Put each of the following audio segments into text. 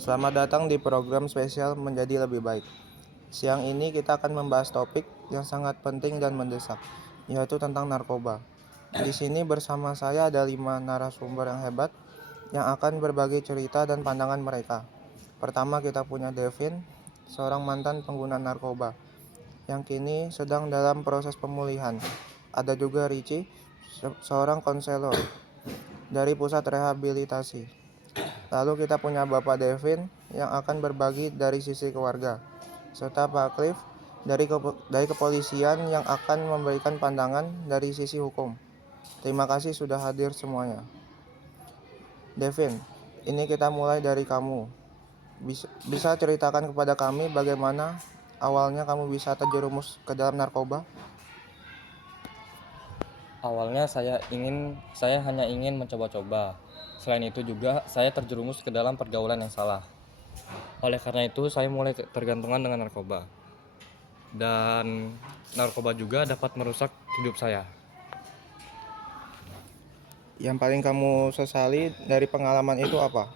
Selamat datang di program spesial Menjadi Lebih Baik. Siang ini kita akan membahas topik yang sangat penting dan mendesak, yaitu tentang narkoba. Di sini bersama saya ada 5 narasumber yang hebat yang akan berbagi cerita dan pandangan mereka. Pertama kita punya Devin, seorang mantan pengguna narkoba yang kini sedang dalam proses pemulihan. Ada juga Richie, seorang konselor dari pusat rehabilitasi. Lalu kita punya Bapak Devin yang akan berbagi dari sisi keluarga, serta Pak Cliff dari kepolisian yang akan memberikan pandangan dari sisi hukum. Terima kasih sudah hadir semuanya. Devin, ini kita mulai dari kamu. Bisa ceritakan kepada kami bagaimana awalnya kamu bisa terjerumus ke dalam narkoba? Awalnya saya hanya ingin mencoba-coba. Selain itu juga saya terjerumus ke dalam pergaulan yang salah. Oleh karena itu saya mulai tergantungan dengan narkoba. Dan narkoba juga dapat merusak hidup saya. Yang paling kamu sesali dari pengalaman itu apa?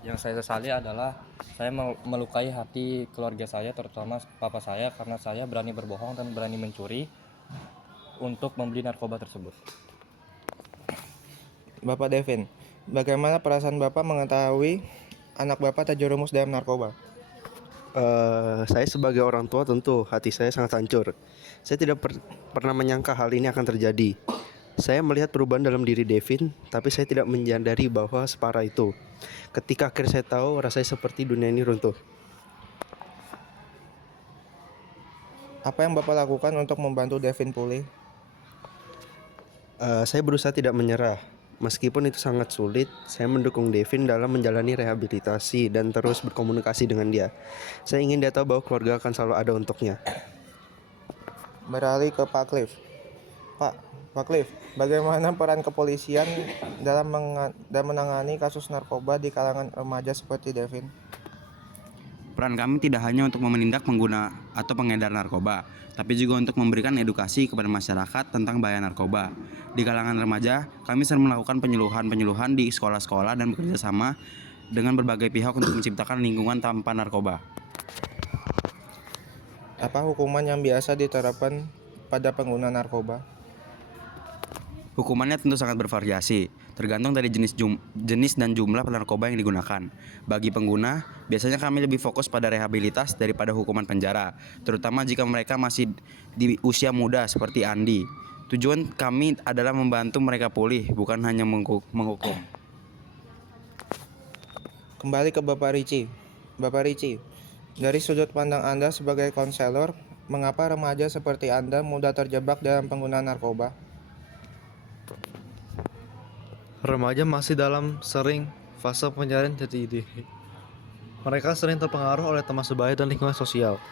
Yang saya sesali adalah saya melukai hati keluarga saya, terutama papa saya, karena saya berani berbohong dan berani mencuri untuk membeli narkoba tersebut. Bapak Devin, bagaimana perasaan Bapak mengetahui anak Bapak terjerumus dalam narkoba? Saya sebagai orang tua tentu hati saya sangat hancur. Saya tidak pernah menyangka hal ini akan terjadi. Saya melihat perubahan dalam diri Devin, tapi saya tidak menyadari bahwa separah itu. Ketika akhirnya saya tahu, rasanya seperti dunia ini runtuh. Apa yang Bapak lakukan untuk membantu Devin pulih? Saya berusaha tidak menyerah. Meskipun itu sangat sulit, saya mendukung Devin dalam menjalani rehabilitasi dan terus berkomunikasi dengan dia. Saya ingin dia tahu bahwa keluarga akan selalu ada untuknya. Beralih ke Pak Cliff. Pak Cliff, bagaimana peran kepolisian dalam menangani kasus narkoba di kalangan remaja seperti Devin? Peran kami tidak hanya untuk menindak pengguna atau pengedar narkoba, tapi juga untuk memberikan edukasi kepada masyarakat tentang bahaya narkoba. Di kalangan remaja, kami sering melakukan penyuluhan di sekolah-sekolah dan bekerja sama dengan berbagai pihak untuk menciptakan lingkungan tanpa narkoba. Apa hukuman yang biasa diterapkan pada pengguna narkoba? Hukumannya tentu sangat bervariasi, tergantung dari jenis dan jumlah narkoba yang digunakan. Bagi pengguna, biasanya kami lebih fokus pada rehabilitas daripada hukuman penjara, terutama jika mereka masih di usia muda seperti Andi. Tujuan kami adalah membantu mereka pulih, bukan hanya menghukum. Kembali ke Bapak Richie. Bapak Richie, dari sudut pandang Anda sebagai konselor, mengapa remaja seperti Anda mudah terjebak dalam penggunaan narkoba? Remaja masih dalam sering fase pencarian jati diri. Mereka sering terpengaruh oleh teman sebaya dan lingkungan sosial.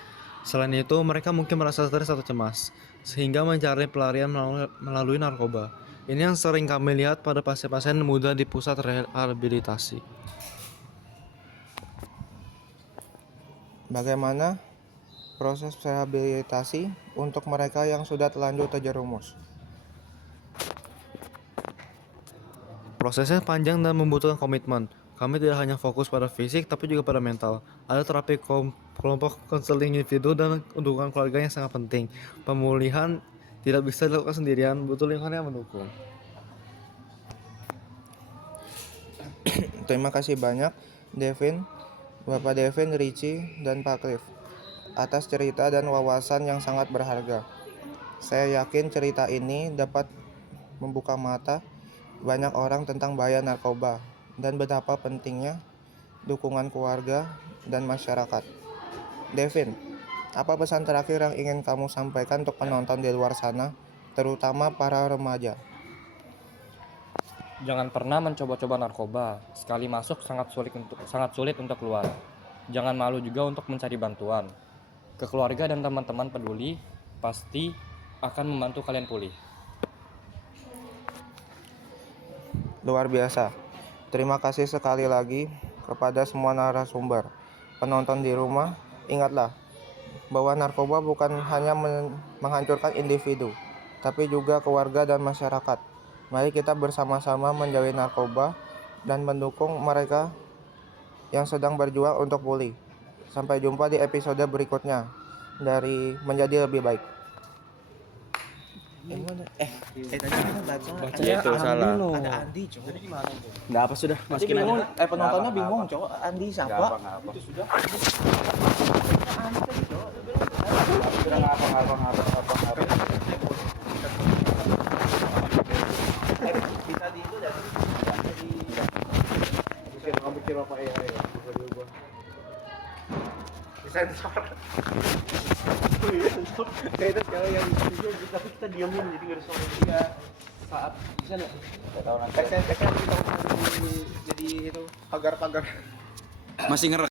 Selain itu, mereka mungkin merasa stres atau cemas, sehingga mencari pelarian melalui narkoba. Ini yang sering kami lihat pada pasien-pasien muda di pusat rehabilitasi. Bagaimana proses rehabilitasi untuk mereka yang sudah terlanjur terjerumus? Prosesnya panjang dan membutuhkan komitmen. Kami tidak hanya fokus pada fisik, tapi juga pada mental. Ada terapi kelompok konseling individu dan dukungan keluarga yang sangat penting. Pemulihan tidak bisa dilakukan sendirian, butuh lingkungan yang mendukung. Terima kasih banyak, Devin, Bapak Devin, Richie, dan Pak Cliff, atas cerita dan wawasan yang sangat berharga. Saya yakin cerita ini dapat membuka mata banyak orang tentang bahaya narkoba dan betapa pentingnya dukungan keluarga dan masyarakat. Devin, apa pesan terakhir yang ingin kamu sampaikan untuk penonton di luar sana, terutama para remaja? Jangan pernah mencoba-coba narkoba. Sekali masuk sangat sulit untuk keluar. Jangan malu juga untuk mencari bantuan. Keluarga dan teman-teman peduli pasti akan membantu kalian pulih. Luar biasa. Terima kasih sekali lagi kepada semua narasumber. Penonton di rumah, ingatlah bahwa narkoba bukan hanya menghancurkan individu, tapi juga keluarga dan masyarakat. Mari kita bersama-sama menjauhi narkoba dan mendukung mereka yang sedang berjuang untuk pulih. Sampai jumpa di episode berikutnya dari Menjadi Lebih Baik. Tadi kita baca Itu salah. ada Andi, cowok. Jadi gimana itu? Nggak apa sudah, masukin bingung, aja. penontonnya bingung, cowok. Andi siapa? Itu sudah. Sudah ngapa. Kita di itu dari bikin apa ya? Sensor. Itu kalau yang video tapi kita diamin jadi nggak ada suara dia saat bisa nggak? Tahu nanti. Tekan kita jadi itu pagar-pagar. Masih ngerekam.